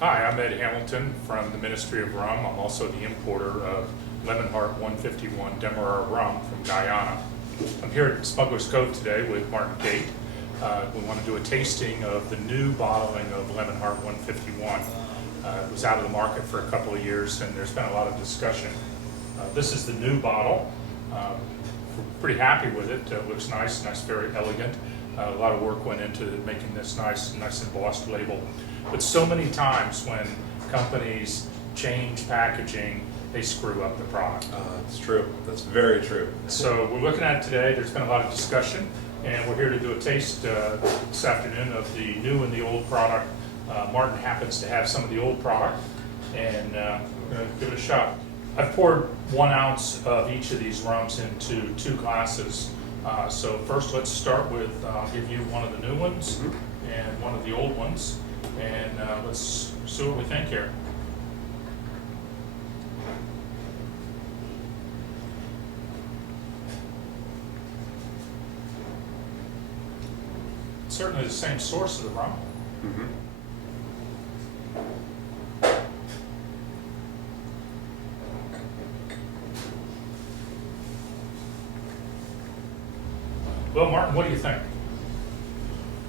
Hi, I'm Ed Hamilton from the Ministry of Rum. I'm also the importer of Lemon Hart 151 Demerara Rum from Guyana. I'm here at Smuggler's Cove today with Martin Gate. We want to do a tasting of the new bottling of Lemon Hart 151. It was out of the market for a couple of years and there's been a lot of discussion. This is the new bottle. We're pretty happy with it. It looks nice, very elegant. A lot of work went into making this nice embossed label. But so many times when companies change packaging, they screw up the product. It's true. That's very true. So we're looking at it today. There's been a lot of discussion, and we're here to do a taste this afternoon of the new and the old product. Martin happens to have some of the old product, and we're going to give it a shot. I've poured 1 ounce of each of these rums into 2 glasses. So first let's start with, I'll give you one of the new ones and one of the old ones, and let's see what we think here. Certainly the same source of the rum. Well, Martin, what do you think?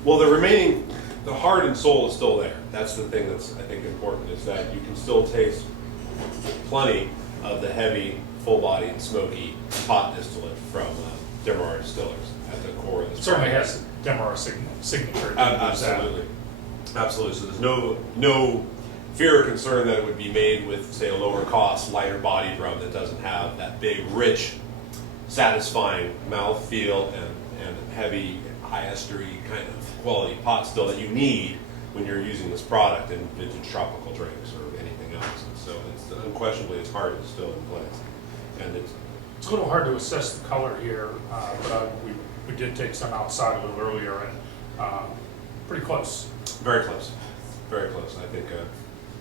Well, the heart and soul is still there. That's the thing that's, I think, important, is that you can still taste plenty of the heavy, full-bodied, smoky pot distillate from Demerara Distillers at the core of this. It certainly has the Demerara signature. Absolutely. Absolutely. So there's no fear or concern that it would be made with, say, a lower cost, lighter bodied rum that doesn't have that big, rich, satisfying mouthfeel and heavy, high estery kind of quality pot still that you need when you're using this product in vintage tropical drinks or anything else. And so it's unquestionably its heart is still in place. And it's a little hard to assess the color here, but we did take some outside a little earlier, and pretty close. Very close. Very close. I think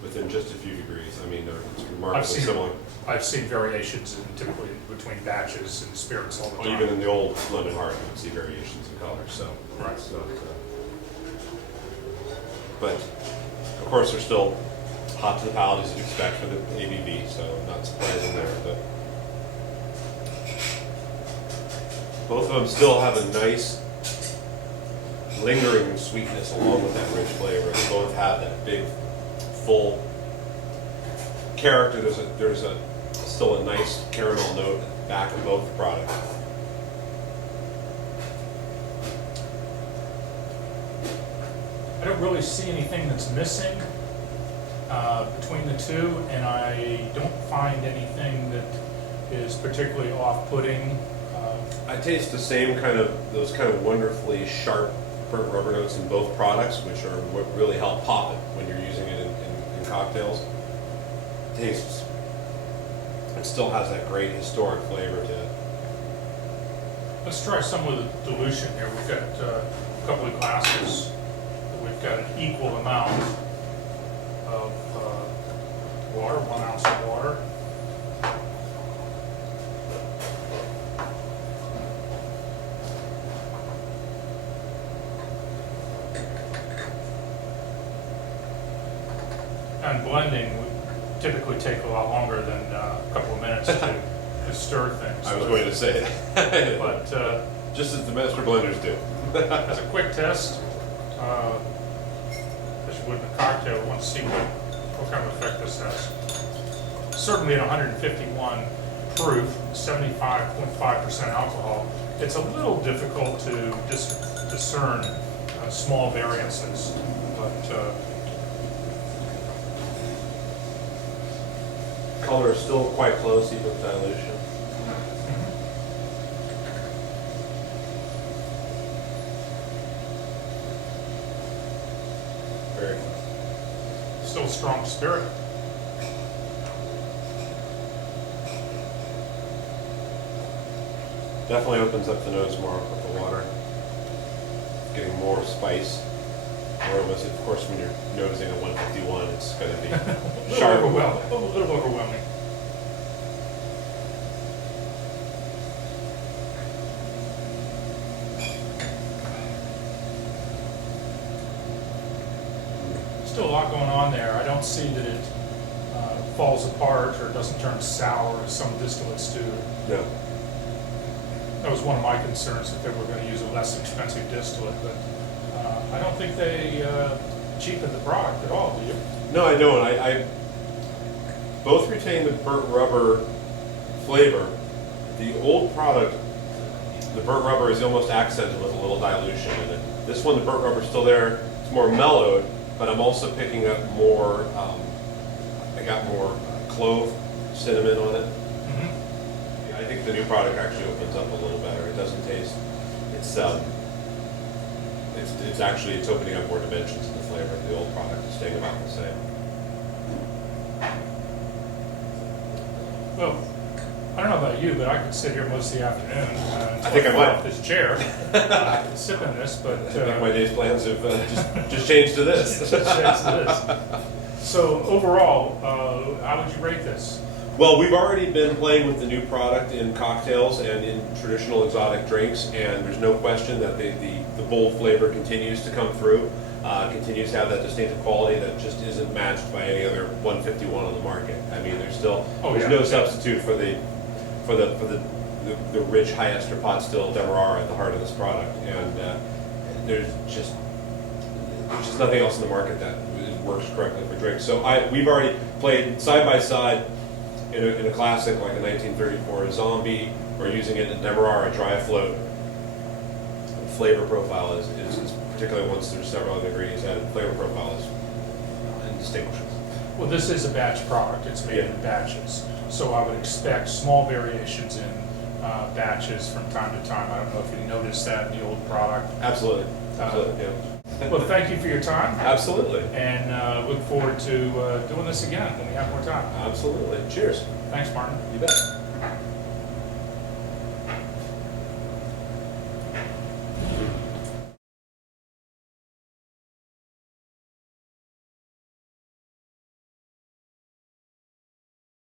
within just a few degrees. I mean, it's remarkably similar. I've seen variations typically between batches and spirits all the time. Even in the old Lemon Hart, you would see variations in color. So, right. It's not, but of course, they're still hot to the palate as you'd expect for the ABV. So, not surprising there. But both of them still have a nice, lingering sweetness along with that rich flavor. They both have that big, full character. There's still a nice caramel note back of both products. I don't really see anything that's missing between the two, and I don't find anything that is particularly off-putting. I taste the same those kind of wonderfully sharp burnt rubber notes in both products, which are what really help pop it when you're using it in cocktails. It still has that great historic flavor to it. Let's try some of the dilution here. We've got a couple of glasses. We've got an equal amount of water, 1 ounce of water. And blending would typically take a lot longer than a couple of minutes to stir things. I was going to say that. But just as the master blenders do. as a quick test, as you would in a cocktail, we want to see what kind of effect this has. Certainly at 151 proof, 75.5% alcohol, it's a little difficult to discern small variances, but Color is still quite close, even with dilution. Very close. still a strong spirit. Definitely opens up the nose more with the water. Getting more spice. Aromas. Of course, when you're noticing a 151, it's going to be sharp. A little overwhelming. Still a lot going on on there, I don't see that it falls apart or doesn't turn sour as some distillates do. No. That was one of my concerns, that they were going to use a less expensive distillate, but I don't think they cheapen the product at all, do you? No, I don't. I both retain the burnt rubber flavor. The old product, the burnt rubber is almost accented with a little dilution in it. This one, the burnt rubber is still there. It's more mellowed, but I'm also picking up more. I got more clove, cinnamon on it. Mm-hmm. I think the new product actually opens up a little better. It doesn't taste. It's actually opening up more dimensions in the flavor. The old product is staying about the same. Well, I don't know about you, but I could sit here most of the afternoon. I think I fall might. off this chair, sipping this, but I think my day's plans have just changed to this. just changed to this. So overall, how would you rate this? Well, we've already been playing with the new product in cocktails and in traditional exotic drinks, and there's no question that the bold flavor continues to come through, continues to have that distinctive quality that just isn't matched by any other 151 on the market. I mean, there's no substitute for the rich high ester pot still Demerara at the heart of this product, and there's just nothing else in the market that works correctly for drinks. So we've already played side by side in a classic like a 1934 Zombie, or using it in Demerara dry float. The flavor profile is particularly once there's several other ingredients added, flavor profile is indistinguishable. Well, this is a batch product. It's made in batches. So I would expect small variations in batches from time to time. I don't know if you noticed that in the old product. Absolutely. Absolutely. Well, thank you for your time. Absolutely. And look forward to doing this again when we have more time. Absolutely. Cheers. Thanks, Martin. You bet.